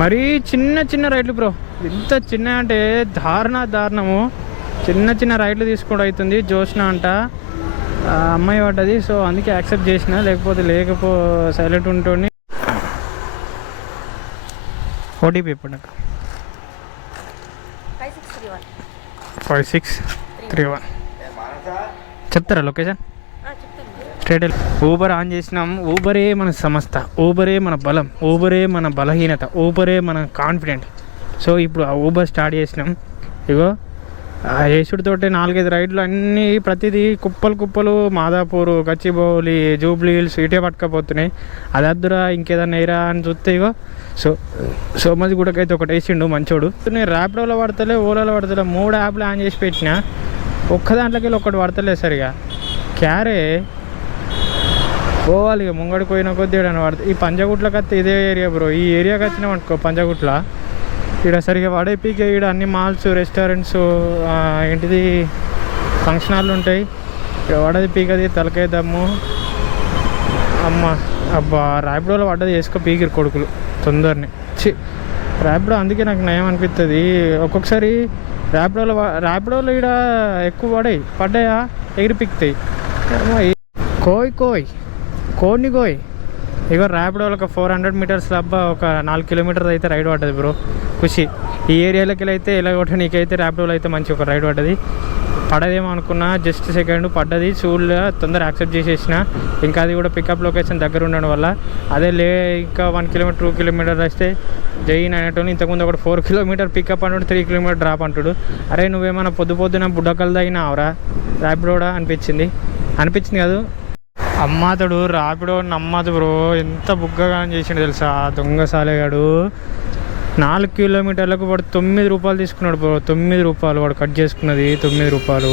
మరీ చిన్న చిన్న రైడ్లు బ్రో, ఎంత చిన్న అంటే దారుణము. చిన్న చిన్న రైడ్లు తీసుకోవడం అవుతుంది. జోష్న అంట అమ్మాయి పడ్డది, సో అందుకే యాక్సెప్ట్ చేసిన, లేకపోతే సైలెంట్ ఉంటుంది. ఓటీపీ ఇప్పుడు నాకు 5631 చెప్తారా లొకేషన్? స్ట్రేట్ ఊబర్ ఆన్ చేసినాం. ఊబరే మన సంస్థ, ఊబరే మన బలం, ఊబరే మన బలహీనత, ఊబరే మన కాన్ఫిడెంట్. సో ఇప్పుడు ఆ ఊబర్ స్టార్ట్ చేసినాం. ఇగో యేసుడితోటి 4-5 రైడ్లు అన్నీ, ప్రతిదీ కుప్పలు మాదాపూర్, గచ్చిబౌలి, జూబ్లీ హిల్స్ ఇటే పట్టుకపోతున్నాయి. అది అద్దురా ఇంకేదన్నా వేయరా అని చూస్తే ఇగో సోమజ్ గుడకైతే ఒకటి వేసిండు మంచోడు. నేను ర్యాపిడోలో పడతలే, ఓలాలో పడతలే, 3 యాప్లు ఆన్ చేసి పెట్టిన, ఒక్క దాంట్లోకి వెళ్ళి ఒకటి పడతలే సరిగా. క్యారే పోవాలి ఇక ముంగడికి పోయిన కొద్దీ పడుతుంది. ఈ పంజగుట్లకి వస్తే ఇదే ఏరియా బ్రో, ఈ ఏరియాకి వచ్చినాం అనుకో పంజగుట్ల, ఇక్కడ సరిగా పడే పీక. ఇక్కడ అన్ని మాల్స్, రెస్టారెంట్స్, ఏంటిది ఫంక్షన్ హాల్లు ఉంటాయి. ఇక్కడ పడది పీకది తలకాయ దమ్ము. అమ్మ అబ్బా ర్యాపిడోలో పడ్డది వేసుకో పీకిరు కొడుకులు తొందరనే. ర్యాపిడో అందుకే నాకు నయం అనిపిస్తుంది. ఒక్కొక్కసారి ర్యాపిడోలో ఇక్కడ ఎక్కువ పడ్డాయా ఎగిరి పిక్తాయి. కోడిని కోయ్. ఇగో ర్యాపిడోలో ఒక 400 మీటర్స్ అబ్బా, ఒక 4 కిలోమీటర్స్ అయితే రైడ్ పడ్డది బ్రో. ఖుషి ఈ ఏరియాలోకి అయితే ఎలా కొట్ట నీకైతే ర్యాపిడోలో అయితే మంచి ఒక రైడ్ పడ్డది. పడదేమో అనుకున్నా, జస్ట్ సెకండ్ పడ్డది. చూడలే, తొందర యాక్సెప్ట్ చేసేసిన. ఇంకా అది కూడా పికప్ లొకేషన్ దగ్గర ఉండడం వల్ల అదే ఇంకా 1 కిలోమీటర్ 2 కిలోమీటర్ వస్తే జైన్ అనేటోని. ఇంతకుముందు ఒకటి 4 కిలోమీటర్ పికప్ అంటాడు, 3 కిలోమీటర్ డ్రాప్ అంటాడు. అరే నువ్వేమన్నా పొద్దున బుడ్డకలు తగినావురా ర్యాపిడోడా అనిపించింది కాదు. అమ్మాతడు ర్యాపిడో నమ్మదు బ్రో, ఎంత బుగ్గగా చేసిండు తెలుసా దొంగ సాలేగాడు. 4 కిలోమీటర్లకు వాడు 9 రూపాయలు తీసుకున్నాడు బ్రో. 9 రూపాయలు వాడు కట్ చేసుకున్నది 9 రూపాయలు.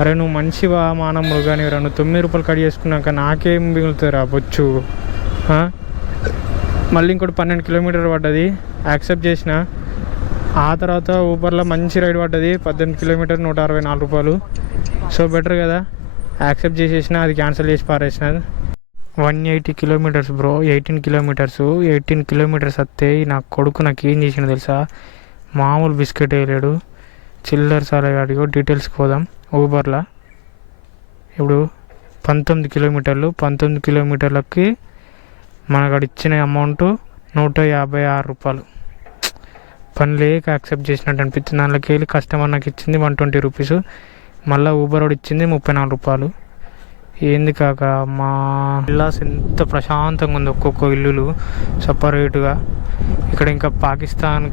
అరే నువ్వు మంచివా మానవ మృగాని రా, నువ్వు 9 రూపాయలు కట్ చేసుకున్నాక నాకేం మిగులుతారా బొచ్చు. మళ్ళీ ఇంకోటి 12 కిలోమీటర్ పడ్డది, యాక్సెప్ట్ చేసిన. ఆ తర్వాత ఊబర్లో మంచి రైడ్ పడ్డది, 18 కిలోమీటర్ 164 రూపాయలు. సో బెటర్ కదా, యాక్సెప్ట్ చేసేసిన, అది క్యాన్సిల్ చేసి పారేసిన. 180 కిలోమీటర్స్ బ్రో, 18 కిలోమీటర్స్ వస్తే నా కొడుకు నాకు ఏం చేసిన తెలుసా, మామూలు బిస్కెట్ వేయలేడు. చిల్లర సాలగాడిగో. డీటెయిల్స్కి పోదాం. ఊబర్లో ఇప్పుడు 19 కిలోమీటర్లకి మనకు ఇచ్చిన అమౌంట్ 156 రూపాయలు. పని లేక యాక్సెప్ట్ చేసినట్టు అనిపించింది. దాంట్లోకి వెళ్ళి కస్టమర్ నాకు ఇచ్చింది 120 రూపీస్, మళ్ళీ ఊబర్ వాడు ఇచ్చింది 34 రూపాయలు. ఏంది కాక మా విల్లాస్ ఎంత ప్రశాంతంగా ఉంది, ఒక్కొక్క ఇల్లులు సపరేట్గా. ఇక్కడ ఇంకా పాకిస్తాన్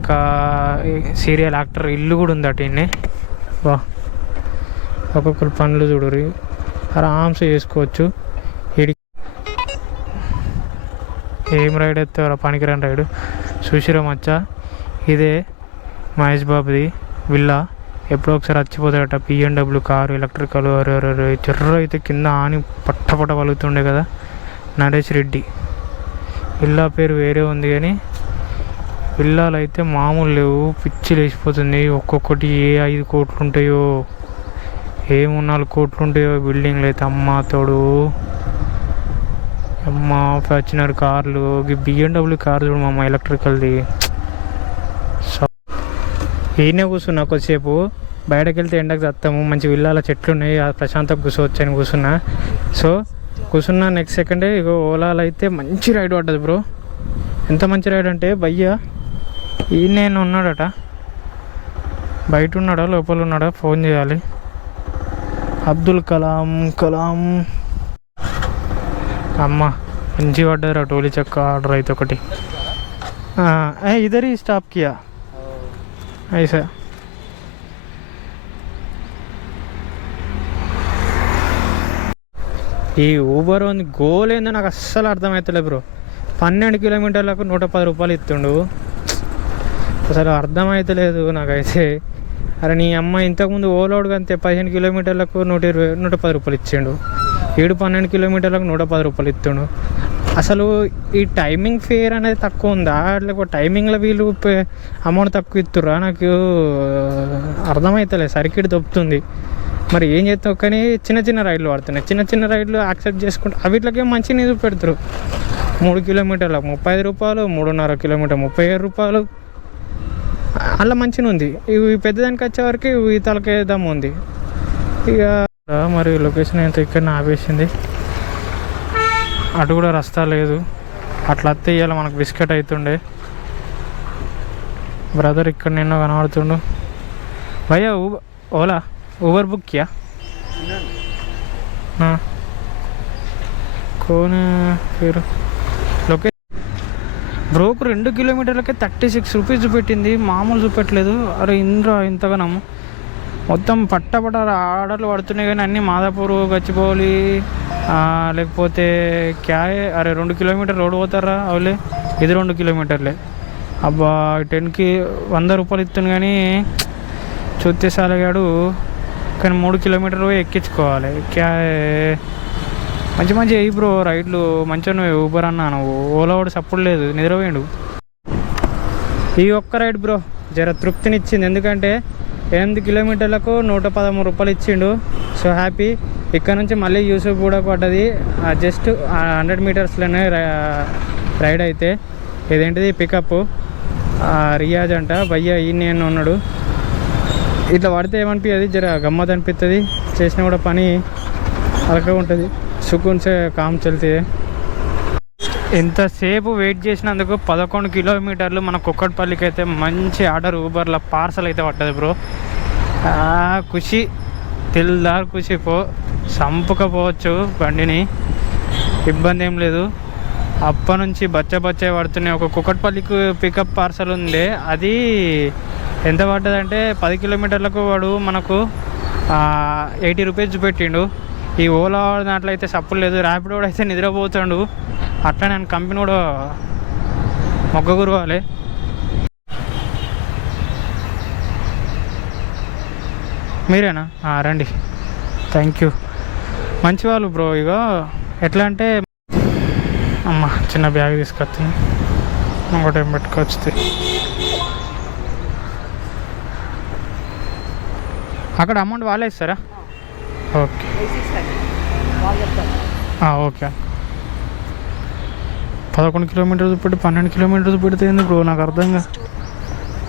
సీరియల్ యాక్టర్ ఇల్లు కూడా ఉంది అటనే. వా ఒక్కొక్కరు పనులు చూడరు, ఆరామ్స్ చేసుకోవచ్చు. ఏం రైడ్ ఎత్తారా, పనికిరాని రైడు. చూసిరా మచ్చా, ఇదే మహేష్ బాబుది విల్లా. ఎప్పుడో ఒకసారి వచ్చిపోతాడట, BMW కారు ఎలక్ట్రికల్. చెర్ర అయితే కింద ఆని పట్ట పలుకుతుండే కదా. నరేష్ రెడ్డి విల్లా పేరు వేరే ఉంది, కానీ విల్లాలు అయితే మామూలు లేవు, పిచ్చి లేచిపోతుంది. ఒక్కొక్కటి ఏ 5 కోట్లు ఉంటాయో, ఏ 3-4 కోట్లు ఉంటాయో బిల్డింగ్లు అయితే. తోడు ఫార్చునర్ కార్లు, BMW కారు చూడు మా ఎలక్ట్రికల్ది. ఈయనే కూర్చున్నా కొద్దిసేపు, బయటకు వెళ్తే ఎండకు చస్తాము. మంచి విల్లాల చెట్లు ఉన్నాయి, ప్రశాంతంగా కూర్చోవచ్చు అని కూర్చున్నా. సో కూర్చున్నా, నెక్స్ట్ సెకండే ఇగో ఓలాలో అయితే మంచి రైడ్ పడ్డది బ్రో. ఎంత మంచి రైడ్ అంటే భయ్యా ఈయన ఉన్నాడట, బయట ఉన్నాడా లోపల ఉన్నాడా ఫోన్ చేయాలి. అబ్దుల్ కలాం అమ్మ మంచి పడ్డారు. టోలీ చెక్క ఆర్డర్ అయితే ఒకటి. ఇదరి స్టాప్ కియా ఐసా. ఈ ఊబర్ ఉంది గోల్ ఏందో నాకు అస్సలు అర్థమవుతలేదు బ్రో. 12 కిలోమీటర్లకు 110 రూపాయలు ఇస్తుండు, అసలు అర్థమవుతలేదు నాకైతే. అరే నీ అమ్మ ఇంతకుముందు ఓలోడ్గా అంతే 15 కిలోమీటర్లకు 110 రూపాయలు ఇచ్చిండు. 12 కిలోమీటర్లకు 110 రూపాయలు ఇస్తుండు. అసలు ఈ టైమింగ్ ఫేర్ అనేది తక్కువ ఉందా, లేకపోతే టైమింగ్లో వీళ్ళు అమౌంట్ తక్కువ ఇస్తుర్రా, నాకు అర్థమవుతలేదు. సర్కిట్ దొబ్బుతుంది. మరి ఏం చేస్తావు, కానీ చిన్న రైడ్లు పడుతున్నాయి. చిన్న రైడ్లు యాక్సెప్ట్ చేసుకుంటూ వీటికే మంచి నిధులు పెడతారు. 3 కిలోమీటర్లకు 35 రూపాయలు, 3.5 కిలోమీటర్ 37 రూపాయలు. అలా మంచిగా ఉంది. ఇవి పెద్దదానికి వచ్చేవరకు ఈ తలకేద్దాం ఉంది. ఇక మరి లొకేషన్ ఎంత ఇక్కడ ఆపేసింది. అటు కూడా రస్తా లేదు. అట్లా వస్తే ఇవాళ మనకు బిస్కెట్ అవుతుండే. బ్రదర్ ఇక్కడ నిన్న కనబడుతుండు. భయ్యా Ola Uber book Kia cone పేరు లొకేషన్ బ్రోకు 2 కిలోమీటర్లకే 36 రూపీస్ చూపెట్టింది. మామూలు చూపెట్టలేదు. అరే ఇంతగానము మొత్తం పట్టపట ఆర్డర్లు పడుతున్నాయి కానీ అన్నీ మాదాపూర్, గచ్చిబౌలి, లేకపోతే క్యాయ్. అరే 2 కిలోమీటర్ రోడ్ పోతారా అవులే, ఇది 2 కిలోమీటర్లే. అబ్బా 10కి 100 రూపాయలు ఇస్తుంది కానీ చూస్తే సాలగాడు. కానీ 3 కిలోమీటర్లు పోయి ఎక్కించుకోవాలి. క్యాయ్ మంచి మంచి అయ్యి బ్రో రైడ్లు మంచిగా. నువ్వు ఊబర్ అన్నా, నువ్వు ఓలా వాడు సప్పుడు లేదు, నిద్రపోయాడు. ఈ ఒక్క రైడ్ బ్రో జర తృప్తినిచ్చింది. ఎందుకంటే 8 కిలోమీటర్లకు 113 రూపాయలు ఇచ్చిండు. So happy. ఇక్కడ నుంచి మళ్ళీ యూసుఫ్ కూడా పడ్డది. జస్ట్ 100 మీటర్స్లోనే రైడ్. అయితే ఇదేంటిది పికప్ రియాజ్ అంట. భయ్య ఈ నేను ఉన్నాడు. ఇట్లా పడితే ఏమనిపించదు, జర గమ్మత్ అనిపిస్తుంది. చేసినా కూడా పని అలకగా ఉంటుంది. సుకూన్సే కామ్ చల్తే. ఎంతసేపు వెయిట్ చేసినందుకు 11 కిలోమీటర్లు మన కుక్కట్పల్లికి అయితే మంచి ఆర్డర్ ఊబర్లో పార్సల్ అయితే పట్టదు బ్రో. ఖుషి తెల్దారు ఖుషి. సంపుకపోవచ్చు బండిని, ఇబ్బంది ఏం లేదు. అప్పటి నుంచి బచ్చ పడుతున్నాయి. ఒక కుక్కట్పల్లికి పికప్ పార్సల్ ఉంది. అది ఎంత పడ్డదంటే 10 కిలోమీటర్లకు వాడు మనకు 80 రూపీస్ చూపెట్టిండు. ఈ ఓలా దాంట్లో అయితే సప్పులు లేదు. ర్యాపిడో అయితే నిద్రపోతాడు. అట్లా నేను కంపెనీ కూడా మొగ్గ గురవాలి. మీరేనా? రండి, థ్యాంక్ యూ. మంచి వాళ్ళు బ్రో. ఇక ఎట్లా అంటే అమ్మ చిన్న బ్యాగ్ తీసుకొచ్చింది, ఒకటేం పెట్టుకొచ్చి. అక్కడ అమౌంట్ వాళ్ళే ఇస్తారా? Okay okay. 11 కిలోమీటర్స్ పెట్టి 12 కిలోమీటర్స్ పెడితే ఏంది బ్రో? నాకు అర్థంగా.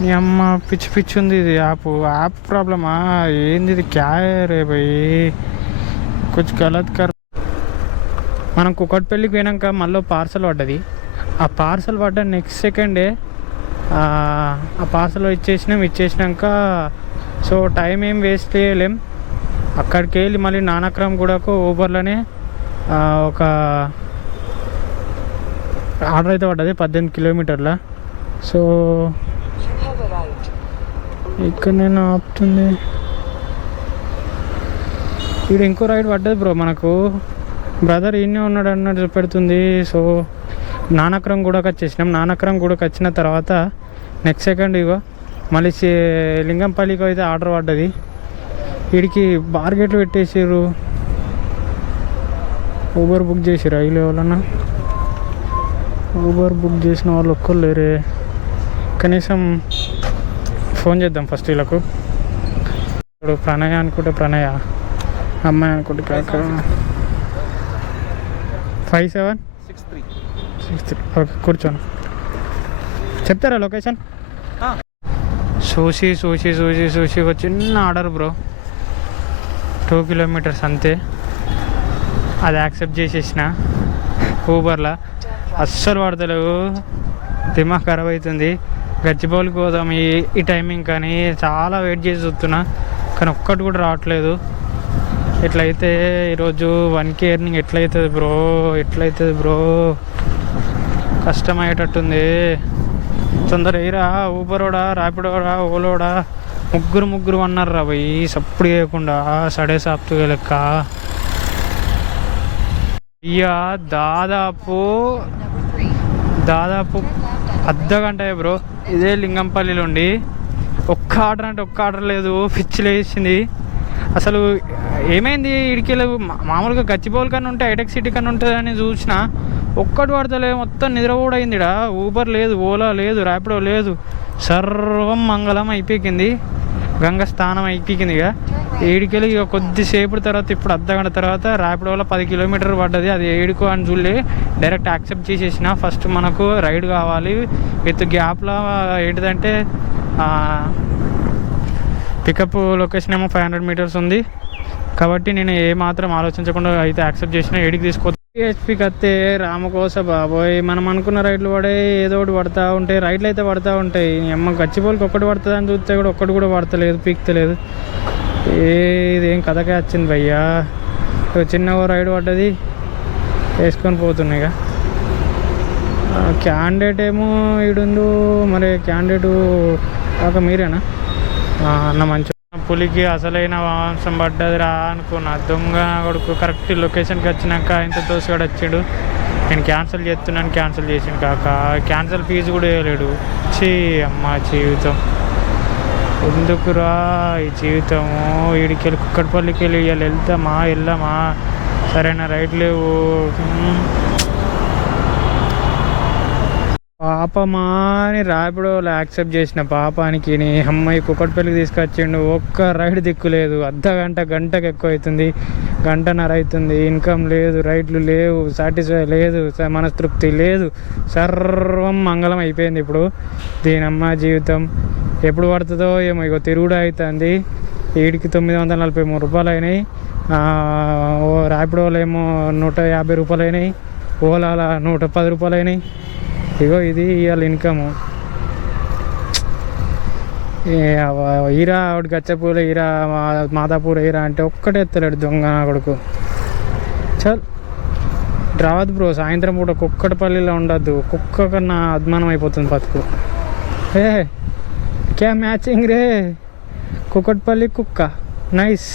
నీ అమ్మ పిచ్చి ఉంది ఇది. యాప్ ప్రాబ్లమా ఏంది ఇది? క్యాయ్ రే భయ్ కొంచెం గలత్ కర్. మనం కుక్కట్పల్లికి పోయినాక మళ్ళీ పార్సల్ పడ్డది. ఆ పార్సల్ పడ్డ నెక్స్ట్ సెకండే ఆ పార్సల్ ఇచ్చేసినాక సో టైం ఏం వేస్ట్ చేయలేం. అక్కడికి వెళ్ళి మళ్ళీ నానక్రమ్ కూడాకు ఊబర్లోనే ఒక ఆర్డర్ అయితే పడ్డది 18 కిలోమీటర్ల. సో ఇక్కడ నేను ఆపుతుంది. ఇక్కడ ఇంకో రైడ్ పడ్డది బ్రో మనకు. బ్రదర్ ఈయనే ఉన్నాడు అన్నట్టు చూపెడుతుంది. సో నానక్రమ్ కూడా వచ్చేసినాం. నానక్రమ్ కూడా వచ్చిన తర్వాత నెక్స్ట్ సెకండ్ ఇగో మళ్ళీ లింగంపల్లికి అయితే ఆర్డర్ పడ్డది. వీడికి బార్గెట్లు పెట్టేసారు. ఊబర్ బుక్ చేసిరు రైలు ఎవరన్నా. ఊబర్ బుక్ చేసిన వాళ్ళు ఒక్కరు లేరే. కనీసం ఫోన్ చేద్దాం ఫస్ట్ వీళ్ళకు. ఇప్పుడు ప్రణయ అనుకుంటే ప్రణయ, అమ్మాయి అనుకుంటే కాక 5763. ఓకే కూర్చోను. చెప్తారా లొకేషన్? సూషి ఒక చిన్న ఆర్డర్ బ్రో, 2 కిలోమీటర్స్ అంతే. అది యాక్సెప్ట్ చేసేసిన ఊబర్లో. అస్సలు పడతలేవు, దిమాగ్ ఖరాబ్ అవుతుంది. గచ్చిబౌలికి పోదాం ఈ టైమింగ్ కానీ చాలా వెయిట్ చేసి చూస్తున్నా, కానీ ఒక్కటి కూడా రావట్లేదు. ఎట్లయితే ఈరోజు 1K ఎర్నింగ్ ఎట్లయితుంది బ్రో? కష్టమయ్యేటట్టుంది. తొందర ఎయిరా. ఊబరోడా, ర్యాపిడోడా, ఓలోడా ముగ్గురు అన్నారు రా పోయి. సప్పుడు చేయకుండా సడే సాప్తుగా లెక్క. ఇక దాదాపు అర్ధగంట బ్రో ఇదే లింగంపల్లిలో ఉండి. ఒక్క ఆర్డర్ అంటే ఒక్క ఆర్డర్ లేదు. పిచ్చిలేసింది అసలు. ఏమైంది ఇడికి మామూలుగా గచ్చిబౌల్ కన్నా ఉంటే హైటెక్ సిటీ కన్నా ఉంటుందని చూసిన, ఒక్కటి పడతలే. మొత్తం నిద్ర కూడా అయిందిడా. ఊబర్ లేదు, ఓలా లేదు, ర్యాపిడో లేదు. సర్వం మంగళం అయిపోయింది. గంగ స్నానం అయిపోయింది. ఇక ఏడుకెళ్ళి ఇక కొద్దిసేపు తర్వాత ఇప్పుడు అర్ధగంట తర్వాత ర్యాపిడోలో 10 కిలోమీటర్ పడ్డది. అది ఏడుకో అని చూడలే, డైరెక్ట్ యాక్సెప్ట్ చేసేసిన. ఫస్ట్ మనకు రైడ్ కావాలి విత్ గ్యాప్లో. ఏంటిదంటే పికప్ లొకేషన్ ఏమో 500 మీటర్స్ ఉంది కాబట్టి నేను ఏమాత్రం ఆలోచించకుండా అయితే యాక్సెప్ట్ చేసిన. ఏడికి తీసుకో హెచ్పికి వస్తే రామకోస బాబోయ్, మనం అనుకున్న రైడ్లు పడే ఏదో ఒకటి పడతా ఉంటాయి. రైడ్లు అయితే పడతా ఉంటాయి. అమ్మ గచ్చిపోలికి ఒక్కటి పడుతుంది అని చూస్తే కూడా ఒక్కటి కూడా పడతలేదు, పీక్తలేదు. ఇదేం కథకే వచ్చింది భయ్యా. చిన్న రైడ్ పడ్డది, వేసుకొని పోతున్నాయి. ఇక క్యాండిడేట్ ఏమో ఈడుండు, మరి క్యాండిడేటు కాక మీరేనా అన్న? మంచి పులికి అసలైన మాంసం పడ్డది రా అనుకున్నా. దొంగ కొడుకు కరెక్ట్ లొకేషన్కి వచ్చినాక ఇంత దోసుగాడు వచ్చాడు. నేను క్యాన్సిల్ చేస్తున్నాను, క్యాన్సిల్ చేసాను కాక. క్యాన్సిల్ ఫీజు కూడా వేయలేడు. అమ్మ జీవితం ఎందుకురా ఈ జీవితము. వీడికి కుక్కడపల్లికి వెళ్ళి ఇవాళ వెళ్దామా సరైన రైట్ లేవు. పాపమా అని ర్యాపిడోలో యాక్సెప్ట్ చేసిన పాపానికి నీ అమ్మాయి కుక్కడపల్లికి తీసుకొచ్చిండు. ఒక్క రైడ్ దిక్కులేదు. గంటకు ఎక్కువ అవుతుంది, గంటన్నర అవుతుంది. ఇన్కమ్ లేదు, రైడ్లు లేవు, సాటిస్ఫై లేదు, మనస్తృప్తి లేదు. సర్వం మంగళం అయిపోయింది. ఇప్పుడు దీనమ్మ జీవితం ఎప్పుడు పడుతుందో ఏమో. ఇగో తిరుగుడు అవుతుంది. వీడికి 943 రూపాయలు అయినాయి. ర్యాపిడోలో ఏమో 150 రూపాయలు అయినాయి. ఓలాలో 110 రూపాయలు అయినాయి. ఇగో ఇది ఇవాళ ఇన్కము. హీరా ఆవిడ గచ్చపూల హీరా, మాదాపూర్ హీరా అంటే ఒక్కటే ఎత్తలేడు దొంగ కొడుకు. చల్ రావద్దు బ్రో. సాయంత్రం పూట కుక్కటపల్లిలో ఉండద్దు. కుక్క కన్నా అద్మానం అయిపోతుంది బతుకు. క్యా మ్యాచింగ్ రే, కుక్కటపల్లి కుక్క నైస్.